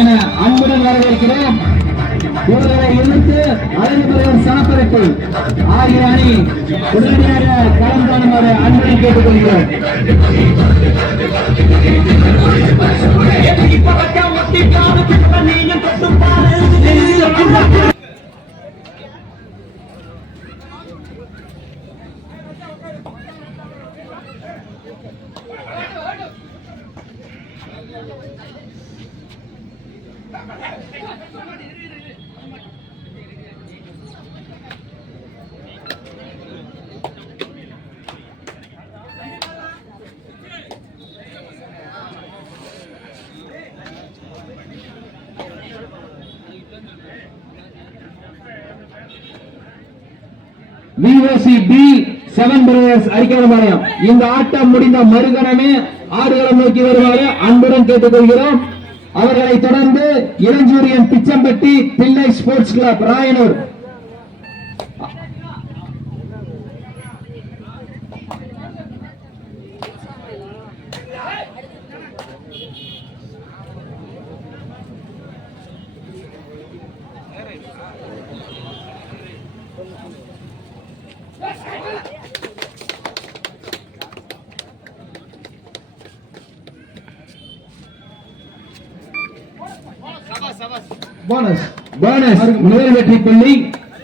என அன்புடன் வரவேற்கிறோம். இவர்களை எதிர்த்து அழகுபுரம் சனப்பரப்பு ஆகிய அணி உடனடியாக களம் காணுமாறு அன்புடன் கேட்டுக்கொள்கிறோம். VOC B7 பிரதர்ஸ் அரிக்கலபாளையம் இந்த ஆட்டம் முடிந்த மறுகணமே ஆடுகளம் நோக்கி வருமாறு அன்புடன் கேட்டுக்கொள்கிறோம். அவர்களை தொடர்ந்து இளஞ்சூரியன் பிச்சம்பட்டி பிள்ளை ஸ்போர்ட்ஸ் கிளப் ராயனூர் போனஸ் முதல் வெற்றி புள்ளி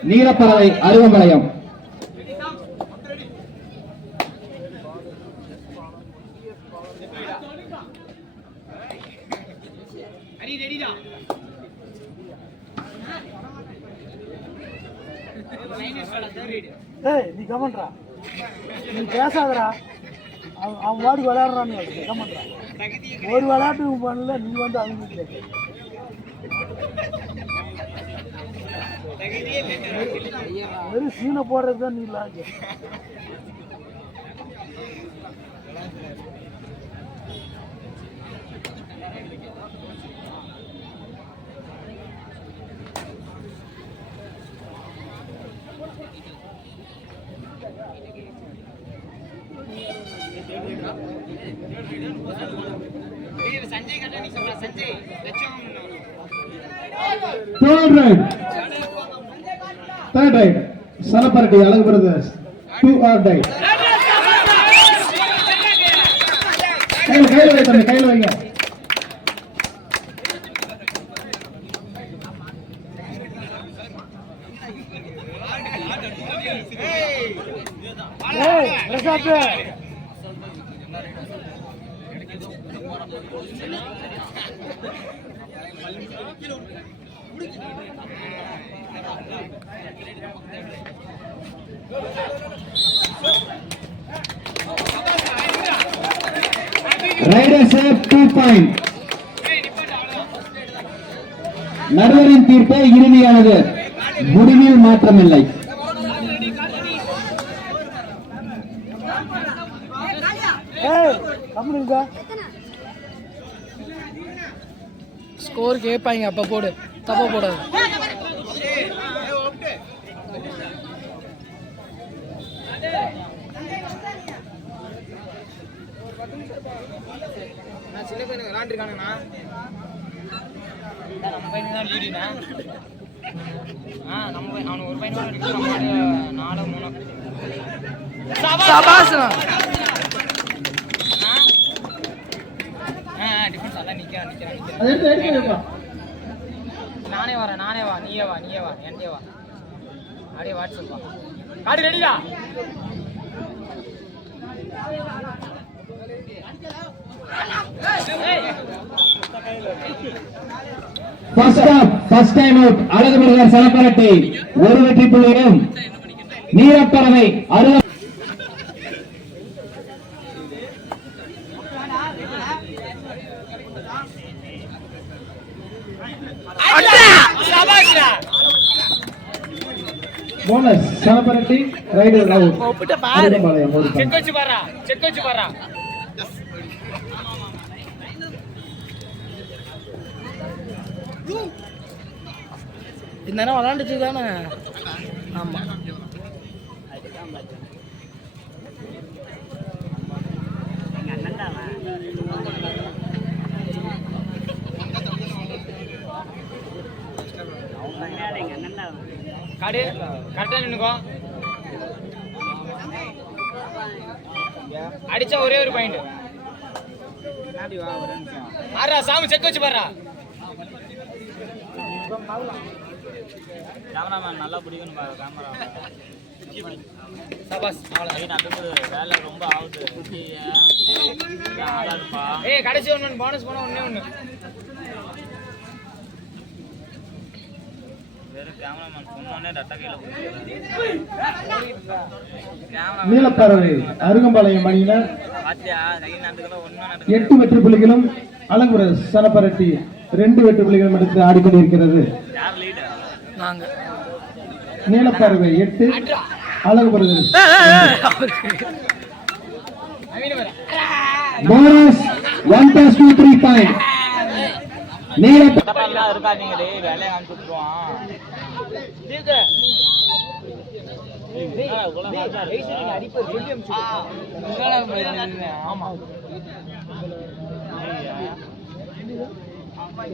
நீலப்பறவை அருவம்பாளையம். நீ கமன்றா, நீ பேசாதரா. அவன் வாடி விளையாடுறான்னு கமன்றா. ஒரு விளையாட்டு பண்ணல, நீ வந்து அவங்க வெறும் சீனை போடுறதுதான் நீ இல்லை. Third right, Sanaparati, Alag Brothers, 2 or die. Kailo vainga. Hey, Prasad. Riders have 2 points. நடுவரின் தீர்ப்பே இறுதியானது, முடிவில் மாற்றமில்லை. ஸ்கோர் கேட்பாங்க, அப்ப போடு, தப்பா போடாது. சின்ன பையனுக்கு விளாண்டுருக்கானுண்ணா, நம்ம பையனுக்கு தான் லீடுண்ணா. நம்ம அவனுக்கு ஒரு பையன் இருக்கு, நம்ம 4-3 டிஃபென்ஸ் அதான் நிற்கிறேன். நானே வரேன், நானே வா, நீயே வா, என்கிட்டே வா, அப்படியே வாட்ஸ்அப் வா. காடி ரெடிடா. First time out, அழகுபுரம் சனப்பரட்டி ஒரு வெற்றி புள்ளியும் நீலப்பறவை போனஸ் சனப்பரட்டி ரைடர் அவுட். செக் வச்சு பாரா. இந்த நேரம் விளாண்டுச்சு தானே. ஆமா, ஆடு கரெக்டா நின்னுக்கோ. அடிச்சா ஒரே ஒரு பாயிண்ட். ஆறா சாமி செக் வச்சு பாருடா. கேமராமேன் நல்லா பிடிக்கணும் பாரு கேமரா. சபாஸ் அவ்வளவுதான். நடக்குது வேலை ரொம்ப ஆகுது. ஆடாதுப்பா. ஏய் கடைசி ஒன்று போனஸ் போனா ஒண்ணே. வெறும் கேமராமேன் சொன்னோடனே டட்டா கையில நீலப்பறவை அருகம்பாளையம் அணியினர் பாத்தியா கை நடக்குதோ ஒன்னும் நடக்குது. 8 வெற்றி புள்ளிகளும் அலங்குர சனப்பரட்டி 2 வெற்றி புள்ளிகளும் எடுத்து ஆடிக்கொண்டிருக்கிறது. யார் லீடு? நாங்க. நீலப்பறவை 8 அழகுபுர போனஸ் 1+2 3 பாயிண்ட். டப்பாலாம் இருக்காதீங்கடே வேலையை காமிச்சுட்டுருவான்.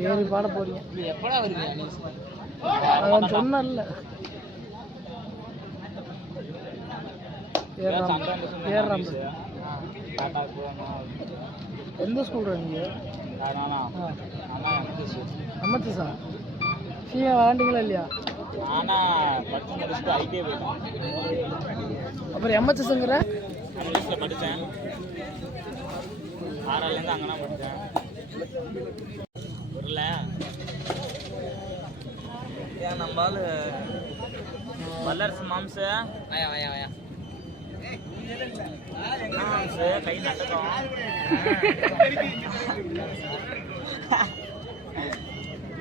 ஏறி பாட போறீங்க எப்படா வருவீங்க? அவன் சொன்னல எந்த ஸ்கூல் நீங்க? அம்மத்திசா சீயா விளாண்டிங்களா இல்லையா? நானா படிச்சு முடிச்சுட்டு ஐடிஐ போயிட்டேன். அப்புறம் எம்எச்எஸ்ங்கிற இங்கிலீஷில் படித்தேன். 6ஆலேருந்து அங்கே தான் படித்தேன். வரல ஏன் நம்மளால வல்லரசு மாம்சு ஆயா ஆயா ஆயா மாம்சு கை நட்டுக்கும்.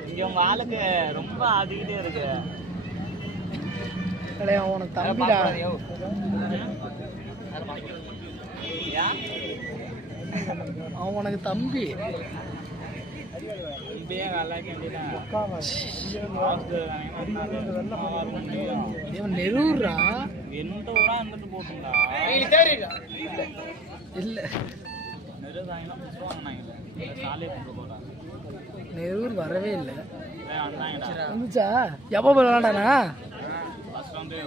இங்கே உங்கள் ஆளுக்கு ரொம்ப ஆடிக்கிட்டே இருக்கு. கிடையாது உனக்கு தம்பிடா. அவன் உனக்கு தம்பி. நெரூர்ரா எந்த ஊரா இருந்துட்டு போட்டுண்டா இல்ல நெரு சாயங்காலம் புஷ்வாங்கண்ணாங்க சாலையை கொண்டு போகிறாங்க. நெரூர் வரவே இல்லை. வந்தாங்கடா வந்துச்சா? எப்போ போய் விளாண்டானா? ஃபர்ஸ்ட் வந்து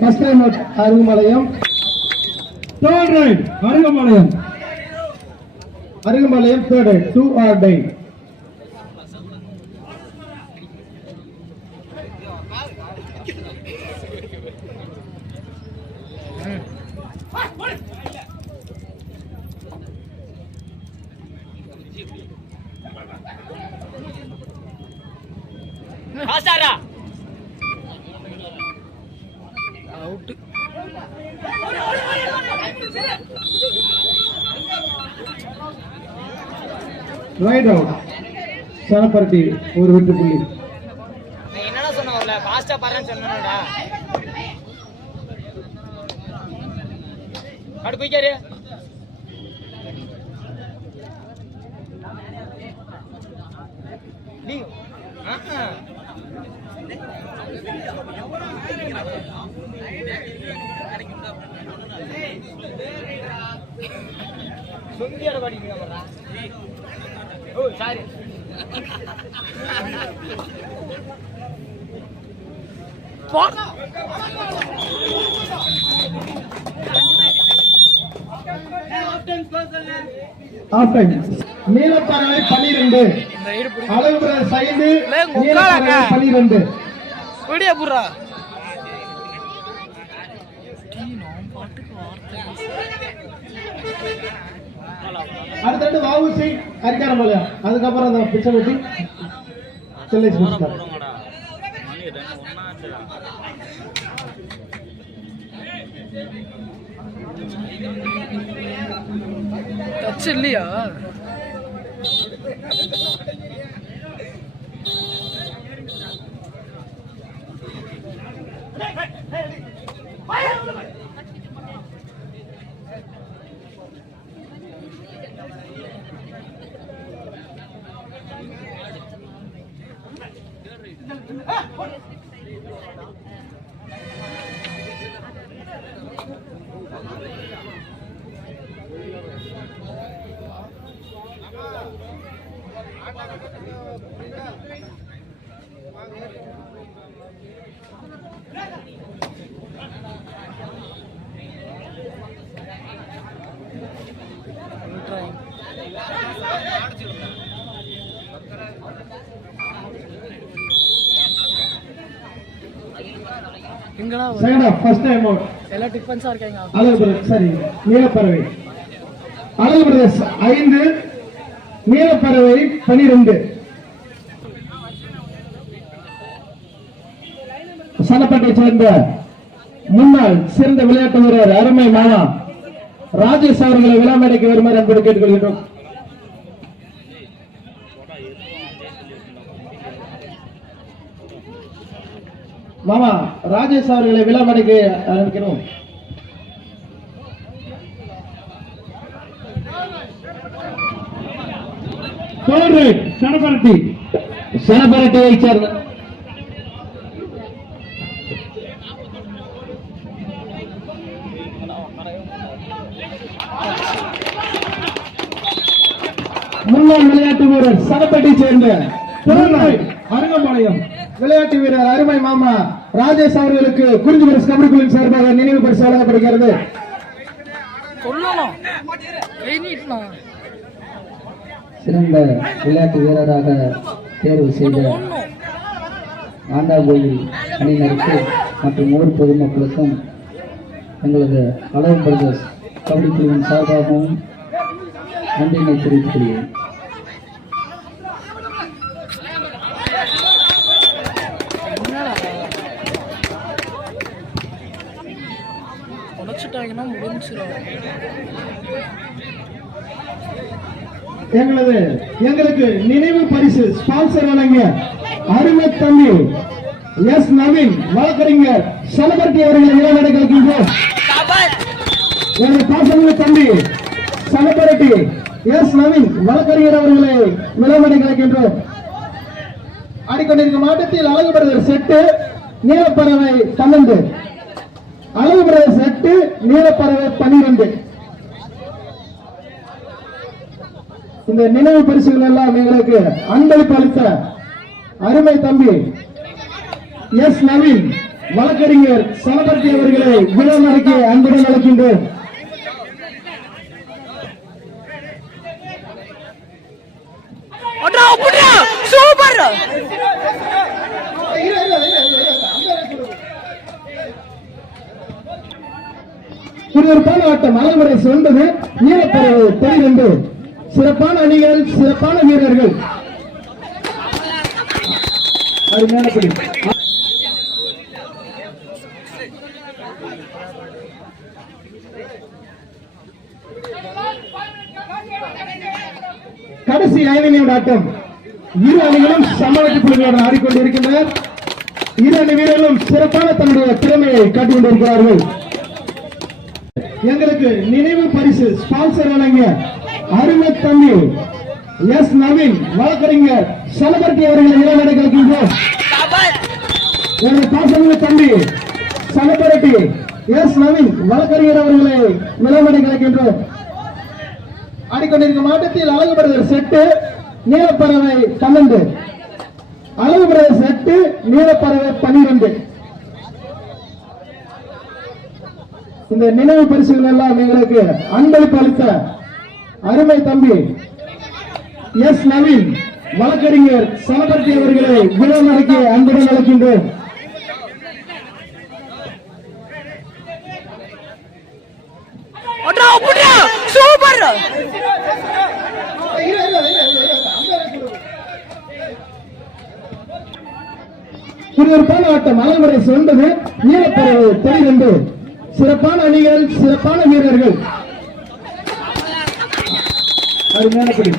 First time at Arugampalayam. Third right Arugampalayam. Arugampalayam third right 2 or die. ஆசாரா அவுட். Right out. சனப்பரட்டி ஒரு வெற்றி புள்ளி. நீ என்னடா சொன்னவல ஃபாஸ்டா பாறேன்னு சொன்னனடா. கடு போய்க்காரு. நீ சொந்தியோட படிக்கிறா. ஓ சாரி. Half time. நீலப்பறவை 12 அழகுபுர 5 நீலப்பறவை 12. வீடியோ புறா அடுத்தது வாவுசி அரிக்காரம்பாளையம். அதுக்கப்புறம் அந்த பிச்சை வெட்டி செல்லை முடிச்சிட்டார். போடுங்கடா மணி 2 ஒன்னாச்சுடா. டச் இல்லையா? எங்கடா second half first time out. எல்லாம் டிஃபென்ஸா இருக்காங்க. அழகு பிரதர்ஸ் சரி நீலப்பறவை. அழகு பிரதர்ஸ் 5 நீலப்பறவை 12. சனப்பட்டை சேர்ந்த முன்னாள் சிறந்த விளையாட்டு வீரர் அருமை மாமா ராஜேஷ் அவர்களை விழா மேடைக்கு வருமாறு அன்போடு கேட்டுக்கொள்கிறோம். மாமா ராஜேஷ் அவர்களை விழா மேடைக்கு அழைக்கிறோம். சனப்பரட்டி சனப்பரட்டியை சேர்ந்த முன்னாள் விளையாட்டு வீரர் சனப்பட்டி சேர்ந்த அருங்கம்பாளையம் விளையாட்டு வீரர் அருமை மாமா ராஜேஷ் அவர்களுக்கு குறிஞ்சி பரிசு கபடி குழுவின் சார்பாக நினைவு பரிசு வழங்கப்படுகிறது. சிறந்த விளையாட்டு வீரராக தேர்வு செய்த ஆண்டாங்கோயில் அணியினருக்கு மற்றும் ஊர் பொதுமக்களுக்கும் எங்களது அழகு பிரதர்ஸ் கபடி குழுவின் சார்பாகவும் நன்றியினை தெரிவித்துக் கொள்கிறேன். எங்களுக்கு நினைவு பரிசு ஸ்பான்சர் வழங்கிய அருமை தம்பி எஸ் நவீன் வழக்கறிஞர் சனபர்த்தி அவர்களை விழா கிடைக்கின்றோம். எனது பாசமிகு தம்பி சனபரட்டி எஸ் நவீன் வழக்கறிஞர் அவர்களை விழா கிடைக்கின்றோம். ஆடிக்கொண்டிருக்கும் ஆட்டத்தில் அழகு பிரதர் செட்டு நீலப்பறவை 12, அழகு பிரதர் செட்டு நீலப்பறவை 12. இந்த நினைவு பரிசுகள் எல்லாம் எங்களுக்கு அன்பளிப்பு அளித்த அருமை தம்பி எஸ் நவீன் வழக்கறிஞர் சனபர்த்தி அவர்களை விழா மேடைக்கு அன்புடன் அழைக்கின்றோம். விறுவிறுப்பான ஆட்டம் அலைமுறை சிறந்தது. நீலப்பறவை 12. சிறப்பான அணிகள் சிறப்பான வீரர்கள். அருமையானபடி கடைசி 5 நிமிட ஆட்டம். இரு அணிகளும் சமவெட்டி புள்ளிகளுடன் ஆடிக்கொண்டிருக்கின்றனர். இரு அணி வீரர்களும் சிறப்பான தன்னுடைய திறமையை காட்டிக் கொண்டிருக்கிறார்கள். எங்களுக்கு நினைவு பரிசு ஸ்பான்சர் வழங்கிய அருமை தம்பி எஸ் நவீன் வழக்கறிஞர் சனபர்த்தி அவர்களை விழா மேடை கிடைக்கின்றோம். எனது பாசமிகு தம்பி சனபர்த்தி எஸ் நவீன் வழக்கறிஞர் அவர்களை விழா மேடை கிடைக்கின்றோம். ஆடிக்கொண்டிருக்கும் ஆட்டத்தில் அழகு பிரதர் செட்டு நீலப்பறவை 12, அழகு பிரதர் செட்டு நீலப்பறவை 12. இந்த நினைவு பரிசுகள் எல்லாம் எங்களுக்கு அன்பளிப்பு அளித்த அருமை தம்பி எஸ் நவீன் வழக்கறிஞர் சனபர்த்தி அவர்களை விழா மேடைக்கு அன்புடன் அழைக்கின்றோம். விறுவிறுப்பான ஆட்டம் அலைமுறை சிறந்தது. நீலப்பறவை 12. சிறப்பான அணிகள் சிறப்பான வீரர்கள். அருமையானபடி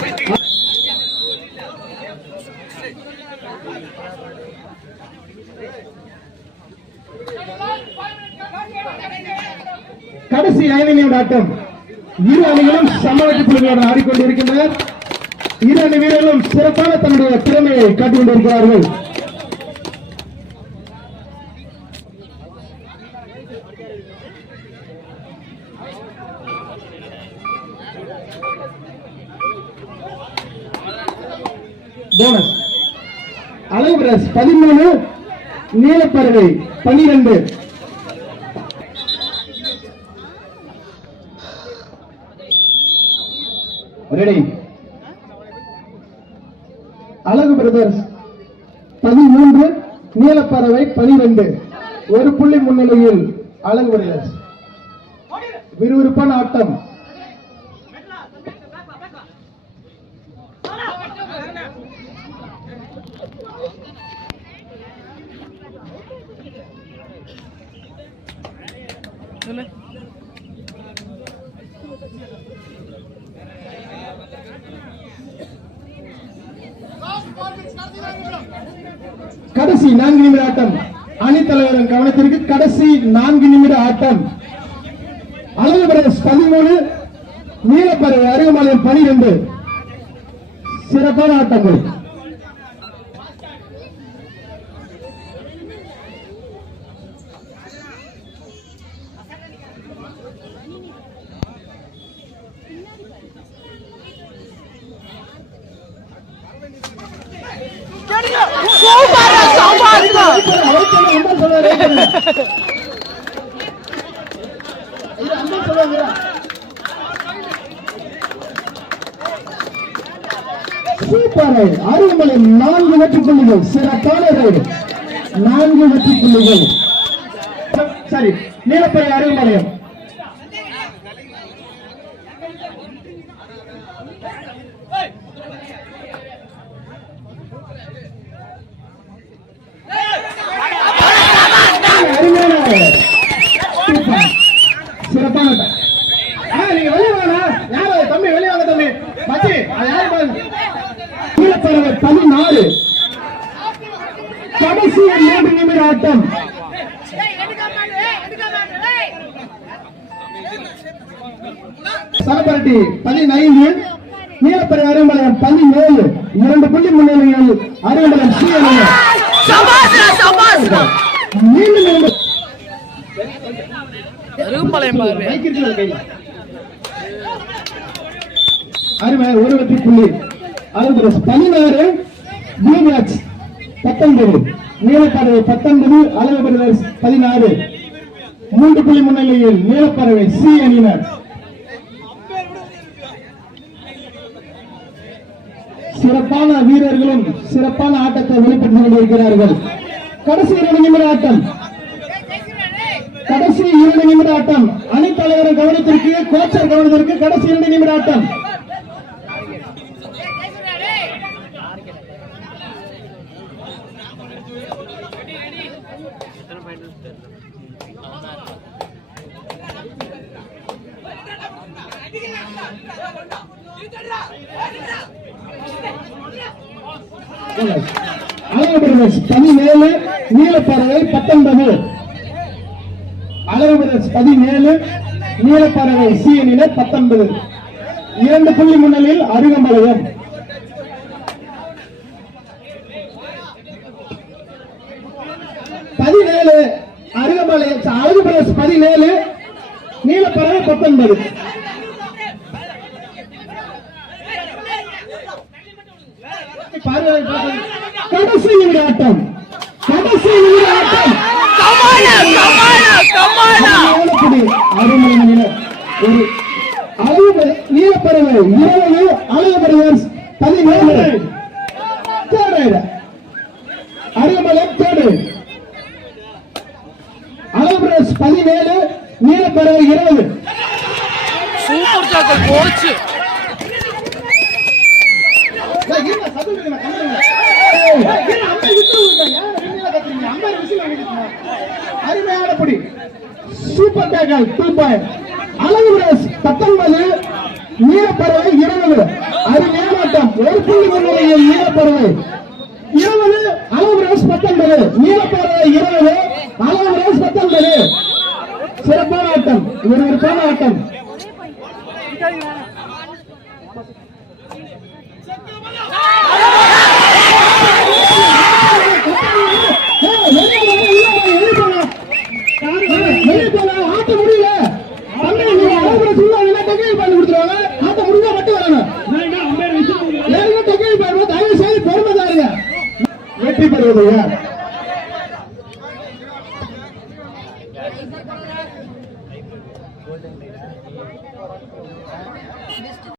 கடைசி 5 நிமிட ஆட்டம். இரு அணிகளும் சமவெட்டி புள்ளிகளுடன் ஆடிக்கொண்டிருக்கின்றனர். இரு அணி வீரர்களும் சிறப்பான தன்னுடைய திறமையை காட்டிக் கொண்டிருக்கிறார்கள். போனஸ். அழகு பிரதர்ஸ் 13, நீலப்பறவை 12. ரெடி. அழகு பிரதர்ஸ் 13, நீலப்பறவை 12. ஒரு புள்ளி முன்னிலையில் அழகு பிரதர்ஸ். விறுவிறுப்பான ஆட்டம். கடைசி 4 நிமிட ஆட்டம். அணித்தலைவரின் கவனத்திற்கு கடைசி 4 நிமிட ஆட்டம். அழகு பிரதர்ஸ் 13, நீலப்பறவை அருகமலையம் 12. சிறப்பான ஆட்டங்கள். சூப்பர். அருகமலையம் 4 வெற்றி புள்ளிகள். சிறப்பான ரைடு. 4 வெற்றி புள்ளிகள். சரி, நீலப்பறவை அருகமலையம். சிறப்பான நீங்க வெளியே வாங்க. யாரு தம்பி வெளியே வாங்க தம்பி. மச்சி யாரு பாருங்க. நீலப்பறவை 14, கடைசி 3 நிமிட ஆட்டம். சலப்பரட்டி 15, நீலப்பறவை அருகமலையம் 17. 2 புள்ளி முன்னிலையில் அருகமலையம் சி அணியினர். மீண்டும் அருமை. ஒரு வெற்றி புள்ளி. அழகு பிரதர்ஸ் 16, ப்ளூ மேட்ச் 19. நீலப்பறவை 19, அழகு பிரதர்ஸ் 16. 3 புள்ளி முன்னிலையில் நீலப்பறவை சி அணியினர். சிறப்பான வீரர்களும் சிறப்பான ஆட்டத்தை வெளிப்படுத்திக் கொண்டிருக்கிறார்கள். கடைசி 2 நிமிட ஆட்டம். கடைசி 2 நிமிட ஆட்டம். அணித்தலைவரின் கவனத்திற்கு, கோச்சர் கவனத்திற்கு கடைசி 2 நிமிட ஆட்டம். அழகு பிரதர்ஸ் 17, நீலப்பறவை 19. அழகு பிரதர்ஸ் 17, நீலப்பறவை சி அணியினர் 19. 2 புள்ளி முன்னிலையில் அருகமலையம். அருகமலையம் அழகு பிரதர்ஸ் 17, நீலப்பறவை 19. கடைசி நிமிட ஆட்டம். கடைசி நிமிட ஆட்டம். அருகமலை நீலப்பறவை 20, அழகு பிரதர்ஸ் 17. அருகமலையம் 3. அழகு பிரதர்ஸ் 17, நீலப்பறவை 20. சூப்பர் டாக்கல் போச்சு. அருமையான படி. Super tackle 2 point. அழகு பிரதர்ஸ் 19, நீலப்பறவை 20. அருமையான ஆட்டம். 1 புள்ளி முன்னிலையில் நீலப்பறவை 20, அழகு பிரதர்ஸ் 19. நீலப்பறவை 20, அழகு பிரதர்ஸ் 19. சிறப்பான ஆட்டம். விறுவிறுப்பான ஆட்டம். ஆட்ட முடியல. ஆட்ட முடிஞ்சா மட்டும் வரணும். தயவு செய்து பெறுவது